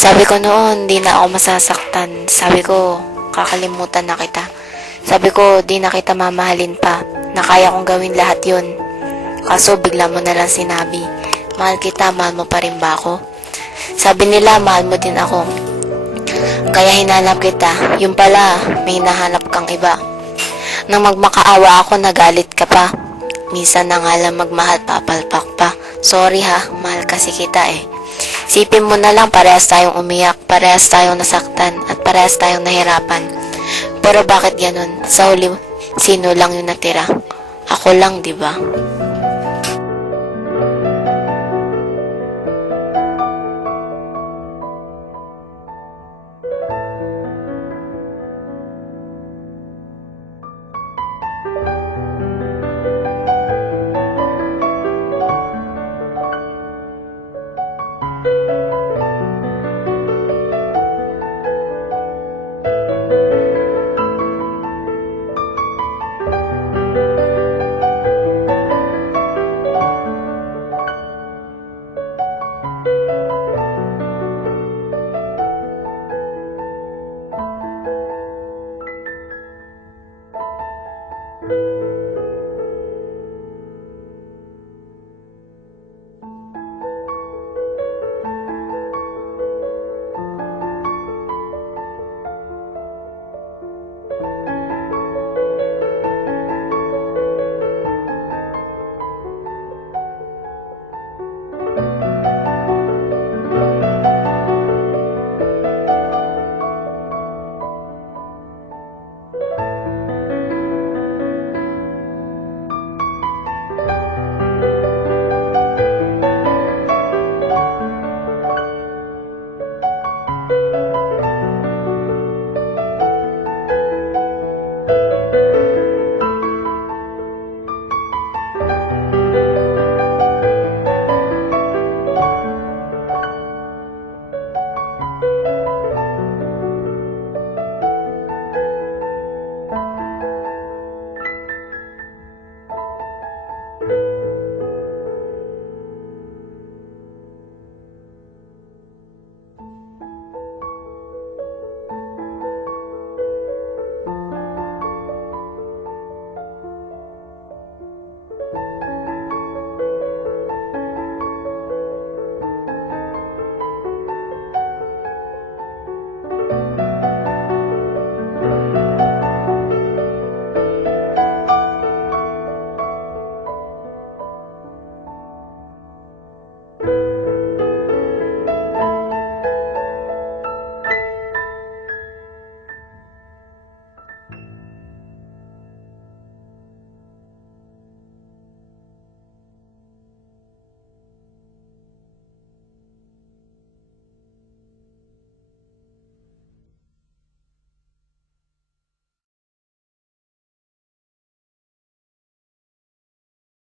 Sabi ko noon, di na ako masasaktan. Sabi ko, kakalimutan na kita. Sabi ko, di na kita mamahalin pa, na kaya kong gawin lahat yon. Kaso bigla mo na lang sinabi, mahal kita, mahal mo pa rin ba ako? Sabi nila, mahal mo din ako. Kaya hinanap kita, yung pala, may hinahanap kang iba. Nang magmakaawa ako, nagalit ka pa. Minsan na nga lang magmahal, papalpak pa. Sorry ha, mahal kasi kita eh. Sipin mo na lang, parehas tayong umiyak, parehas tayong nasaktan, at parehas tayong nahirapan. Pero bakit ganun? Sa huli, sino lang yung natira? Ako lang, di ba?